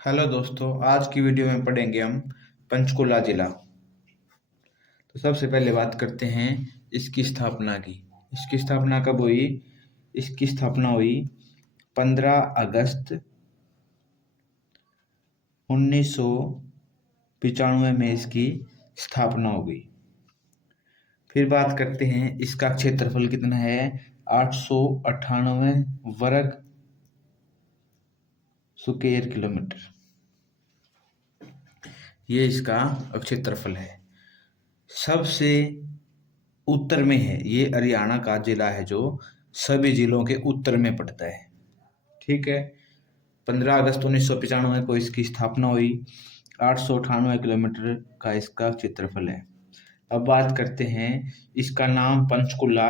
Hello दोस्तों, आज की वीडियो में पढ़ेंगे हम पंचकुला जिला। तो सबसे पहले बात करते हैं इसकी स्थापना की। इसकी स्थापना कब हुई? इसकी स्थापना हुई 15 अगस्त 1995 में इसकी स्थापना हो गई। फिर बात करते हैं इसका क्षेत्रफल कितना है। 898 वर्ग स्क्वायर किलोमीटर ये इसका क्षेत्रफल है। सबसे उत्तर में है, ये हरियाणा का जिला है जो सभी जिलों के उत्तर में पड़ता है। ठीक है। 15 अगस्त 1995 को इसकी स्थापना हुई। 898 किलोमीटर का इसका क्षेत्रफल है। अब बात करते हैं इसका नाम पंचकुला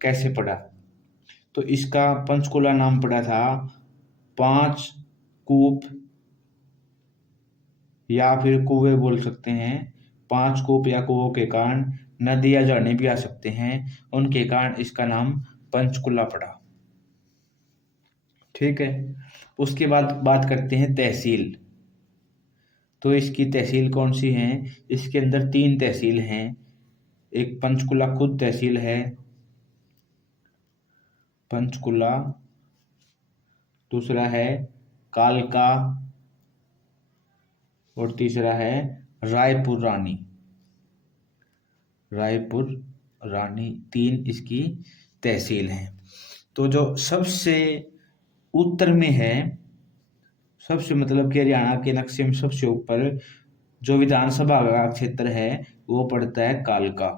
कैसे पड़ा। तो इसका पंचकुला नाम पड़ा था 5 कूप या फिर कुएं बोल सकते हैं। 5 कूप या कुओं के कारण नदी या झरने भी आ सकते हैं, उनके कारण इसका नाम पंचकुला पड़ा। ठीक है। उसके बाद बात करते हैं तहसील। तो इसकी तहसील कौन सी है? इसके अंदर 3 तहसील हैं। एक पंचकुला खुद तहसील है, पंचकुला। दूसरा है कालका और तीसरा है रायपुर रानी। रायपुर रानी 3 इसकी तहसील हैं। तो जो सबसे उत्तर में है, सबसे मतलब कि हरियाणा के नक्शे में सबसे ऊपर जो विधानसभा का क्षेत्र है वो पड़ता है कालका।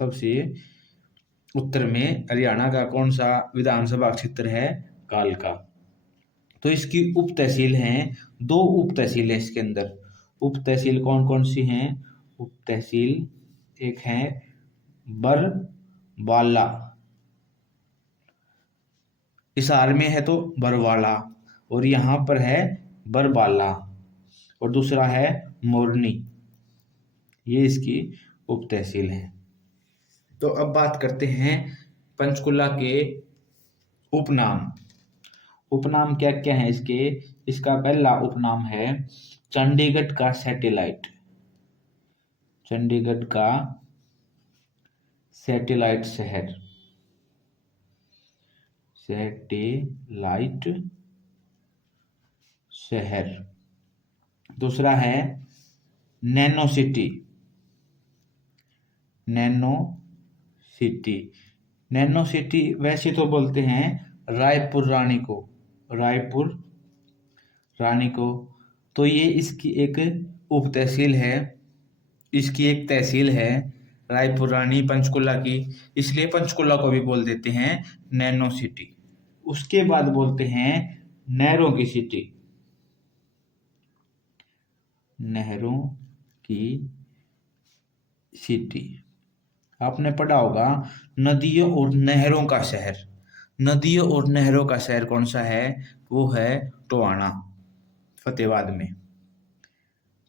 सबसे उत्तर में हरियाणा का कौन सा विधानसभा क्षेत्र है? कालका। तो इसकी उप तहसील हैं, 2 उप तहसील है इसके अंदर। उप तहसील कौन कौन सी हैं? उप तहसील एक है बरवाला, हिसार में है तो बरवाला, और यहाँ पर है बरबाला, और दूसरा है मोरनी। ये इसकी उप तहसील है। तो अब बात करते हैं पंचकुला के उपनाम। उपनाम क्या क्या है इसके? इसका पहला उपनाम है चंडीगढ़ का सैटेलाइट। चंडीगढ़ का सैटेलाइट शहर, सैटेलाइट शहर। दूसरा है nano city. Nano city, nano city वैसे तो बोलते हैं रायपुर रानी को, रायपुर रानी को। तो ये इसकी एक उप तहसील है, इसकी एक तहसील है रायपुर रानी पंचकुला की, इसलिए पंचकुला को भी बोल देते हैं नैनो सिटी। उसके बाद बोलते हैं नहरों की सिटी। नहरों की सिटी, आपने पढ़ा होगा नदियों और नहरों का शहर। नदियों और नहरों का शहर कौन सा है? वो है टोहाना, फतेहाबाद में।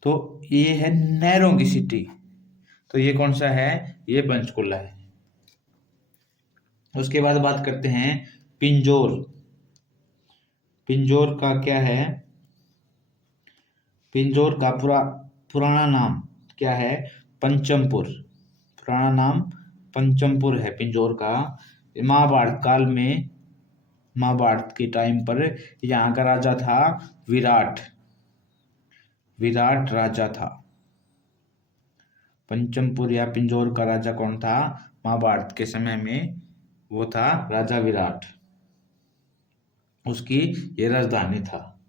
तो ये है नहरों की सिटी, तो ये कौन सा है? ये पंचकुला है। उसके बाद बात करते हैं पिंजौर। पिंजौर का क्या है? पिंजौर का पुराना नाम क्या है? पंचमपुर। पुराना नाम पंचमपुर है पिंजौर का। महाभारत काल में, महाभारत के टाइम पर यहाँ का राजा था विराट। विराट राजा था। पंचमपुर या पिंजौर का राजा कौन था महाभारत के समय में? वो था राजा विराट, उसकी ये राजधानी था।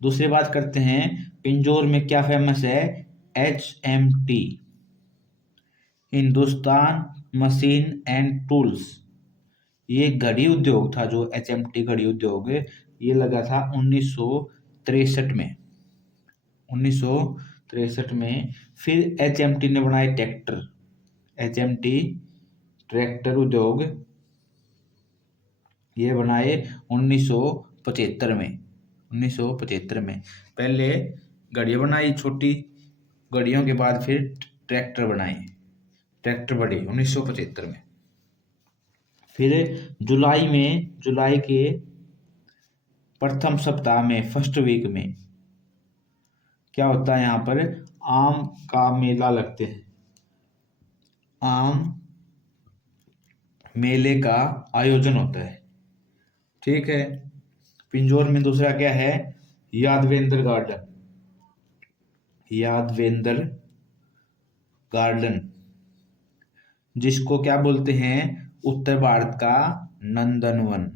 दूसरी बात करते हैं पिंजौर में क्या फेमस है? HMT, Hindustan machine and tools. ये घड़ी उद्योग था, जो HMT घड़ी उद्योग ये लगा था 1963 में। 1963 में फिर HMT ने बनाए ट्रैक्टर। HMT ट्रैक्टर उद्योग ये बनाए 1975 में। 1975 में पहले गाड़ियाँ बनाई छोटी, गाड़ियों के बाद फिर ट्रैक्टर बनाए। ट्रैक्टर बढ़े 1975 में। फिर जुलाई के प्रथम सप्ताह में, फर्स्ट वीक में, क्या होता है यहाँ पर, आम का मेला लगते हैं, आम मेले का आयोजन होता है। ठीक है। पिंजौर में दूसरा क्या है, यादवेंद्र गार्डन, यादवेंद्र गार्डन, जिसको क्या बोलते हैं, उत्तर भारत का नंदनवन।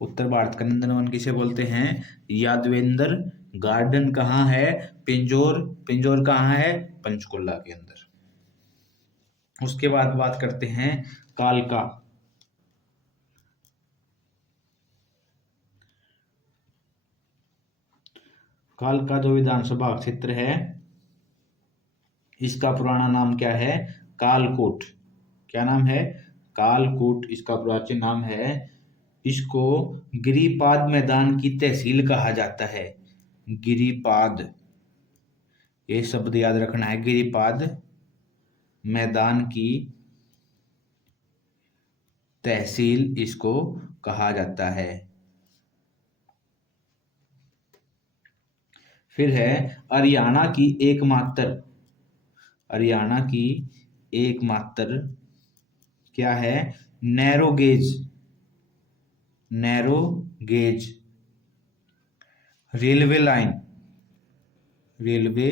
उत्तर भारत का नंदनवन किसे बोलते हैं, यादवेंद्र गार्डन। कहाँ है, पिंजौर। पिंजौर कहाँ है, पंचकुला के अंदर। उसके बाद बात करते हैं कालका। कालका जो विधानसभा क्षेत्र है, इसका पुराना नाम क्या है, कालकोट। क्या नाम है, कालकोट इसका प्राचीन नाम है। इसको गिरिपाद मैदान की तहसील कहा जाता है। गिरिपाद, ये शब्द याद रखना है, गिरिपाद मैदान की तहसील इसको कहा जाता है। फिर है हरियाणा की एकमात्र, हरियाणा की एकमात्र क्या है, narrow gauge, narrow gauge railway line, railway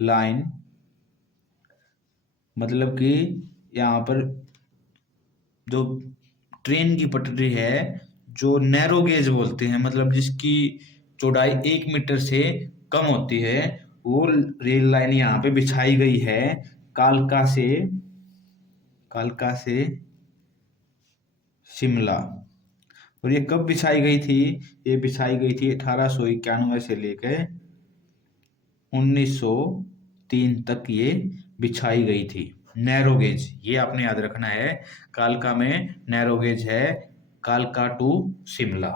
line, मतलब कि यहाँ पर जो ट्रेन की पटरी है, जो नैरो गेज बोलते हैं, मतलब जिसकी चौड़ाई 1 मीटर से कम होती है, वो रेल लाइन यहाँ पे बिछाई गई है कालका से, कालका से शिमला। और ये कब बिछाई गई थी, ये बिछाई गई थी 1891 से लेकर 1903 तक ये बिछाई गई थी। नैरो गेज, ये आपने याद रखना है, कालका में नैरो गेज है, कालका टू शिमला।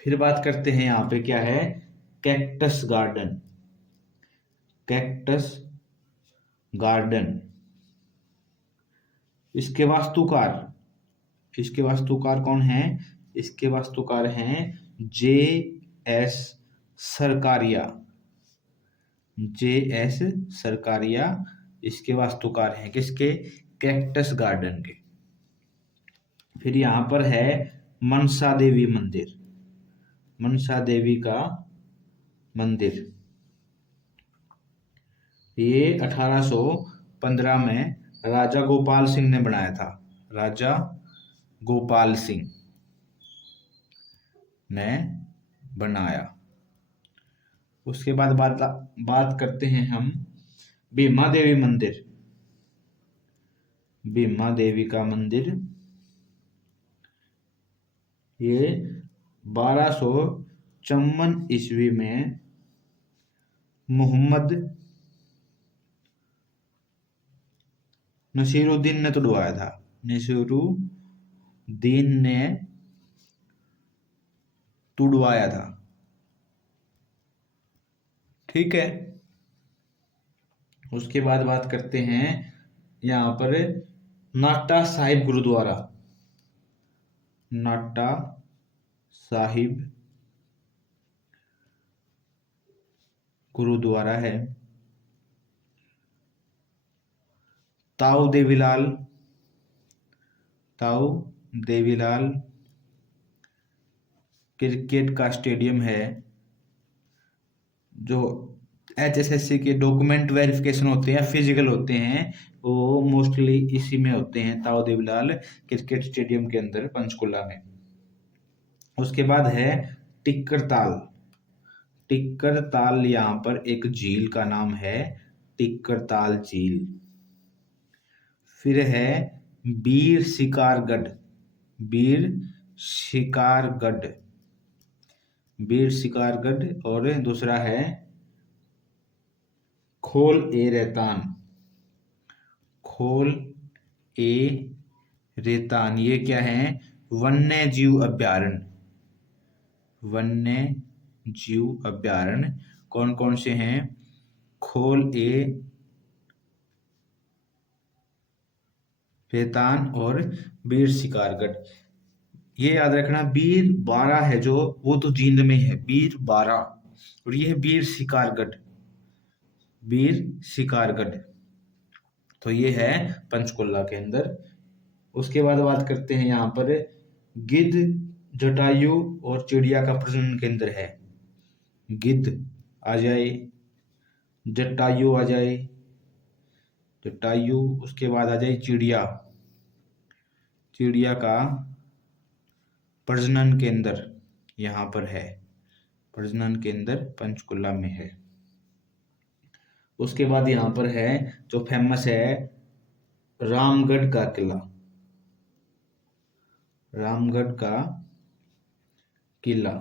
फिर बात करते हैं यहाँ पे क्या है, कैक्टस गार्डन, कैक्टस गार्डन। इसके वास्तुकार, इसके वास्तुकार कौन है, इसके वास्तुकार हैं J.S. सरकारिया, J.S. सरकारिया इसके वास्तुकार हैं, किसके, कैक्टस गार्डन के। फिर यहाँ पर है मनसा देवी मंदिर, मनसा देवी का मंदिर। ये 1815 में राजा गोपाल सिंह ने बनाया था, राजा गोपाल सिंह ने बनाया। उसके बाद बात करते हैं हम भीमा देवी मंदिर, भीमा देवी का मंदिर। ये 1254 ईस्वी में मोहम्मद नसीरुद्दीन ने तुड़वाया था, नसीरुद्दीन ने तुड़वाया था। ठीक है। उसके बाद बात करते हैं यहाँ पर नाटा साहिब गुरुद्वारा, नाटा साहिब गुरुद्वारा है। ताऊ देवीलाल, ताऊ देवीलाल क्रिकेट का स्टेडियम है। जो HSSC के डॉक्यूमेंट वेरिफिकेशन होते हैं, फिजिकल होते हैं, वो मोस्टली इसी में होते हैं, ताऊ देवीलाल क्रिकेट स्टेडियम के अंदर पंचकुला में। उसके बाद है टिक्कर ताल, टिक्कर ताल यहाँ पर एक झील का नाम है, टिक्कर ताल झील। फिर है वीर शिकारगढ़, वीर शिकारगढ़, वीर शिकारगढ़। और दूसरा है खोल ए रेतान, खोल ए रेतान। ये क्या है, वन्य जीव अभ्यारण्य, वन्य जीव अभ्यारण्य। कौन कौन से हैं, खोल ए रेतान और वीर शिकारगढ़। ये याद रखना, वीर बारा है जो, वो तो जींद में है, वीर बारा और ये है वीर शिकारगढ़, वीर शिकारगढ़। तो ये है पंचकुला के अंदर। उसके बाद बात करते हैं यहाँ पर गिद्ध, जटायु और चिड़िया का प्रजनन केंद्र है। गिद्ध आ जाए, जटायु आ जाए, जटायु, उसके बाद आ जाए चिड़िया, चिड़िया का प्रजनन केंद्र यहाँ पर है, प्रजनन केंद्र पंचकुला में है। उसके बाद यहाँ पर है जो फेमस है रामगढ़ का किला, रामगढ़ का किला।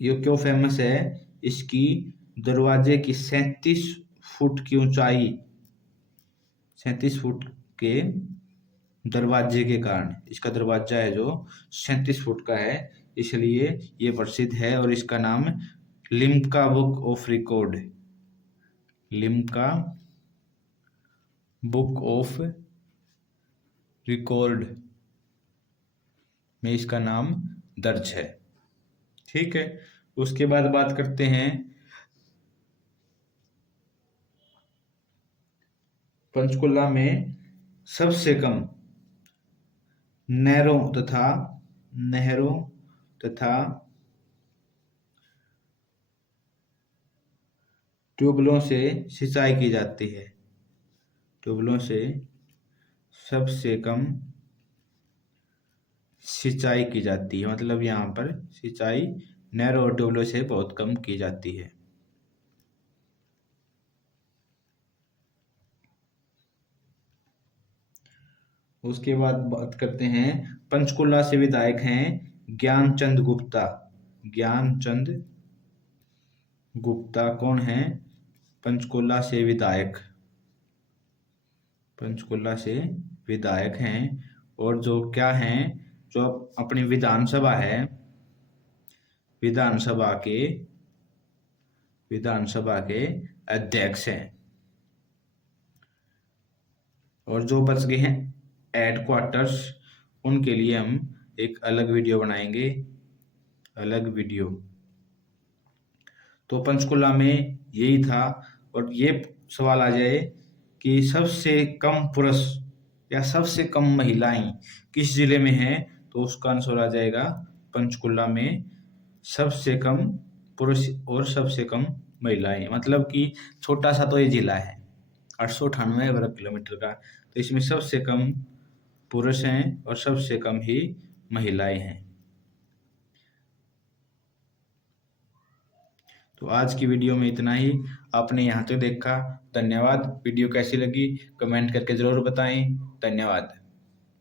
ये क्यों फेमस है? इसकी दरवाजे की 37 फुट की ऊंचाई, 37 फुट के दरवाजे के कारण, इसका दरवाजा है जो 37 फुट का है, इसलिए ये प्रसिद्ध है। और इसका नाम Limca book of record, Limca book of record में इसका नाम दर्ज है। ठीक है। उसके बाद बात करते हैं पंचकुला में सबसे कम नहरों तथा ट्यूबवेलों से सिंचाई की जाती है। ट्यूबवेलों से सबसे कम सिंचाई की जाती है, मतलब यहाँ पर सिंचाई नहरों और ट्यूबवेलों से बहुत कम की जाती है। उसके बाद बात करते हैं पंचकुला से विधायक हैं ज्ञानचंद गुप्ता। ज्ञानचंद गुप्ता कौन है? पंचकुला से विधायक, पंचकुला से विधायक हैं। और जो क्या हैं, जो अपनी विधानसभा है, विधानसभा के अध्यक्ष हैं। और जो बच गए हैं हेडक्वार्टर्स, उनके लिए हम एक अलग वीडियो बनाएंगे, अलग वीडियो। तो पंचकुला में यही था। और ये सवाल आ जाए कि सबसे कम पुरुष या सबसे कम महिलाएं किस जिले में हैं, तो उसका आंसर आ जाएगा पंचकुला में सबसे कम पुरुष और सबसे कम महिलाएं। मतलब कि छोटा सा तो ये जिला है 898 वर्ग किलोमीटर का, तो इसमें सबसे कम पुरुष हैं और सबसे कम ही महिलाएं हैं। तो आज की वीडियो में इतना ही। आपने यहाँ तक देखा, धन्यवाद। वीडियो कैसी लगी कमेंट करके ज़रूर बताएं। धन्यवाद।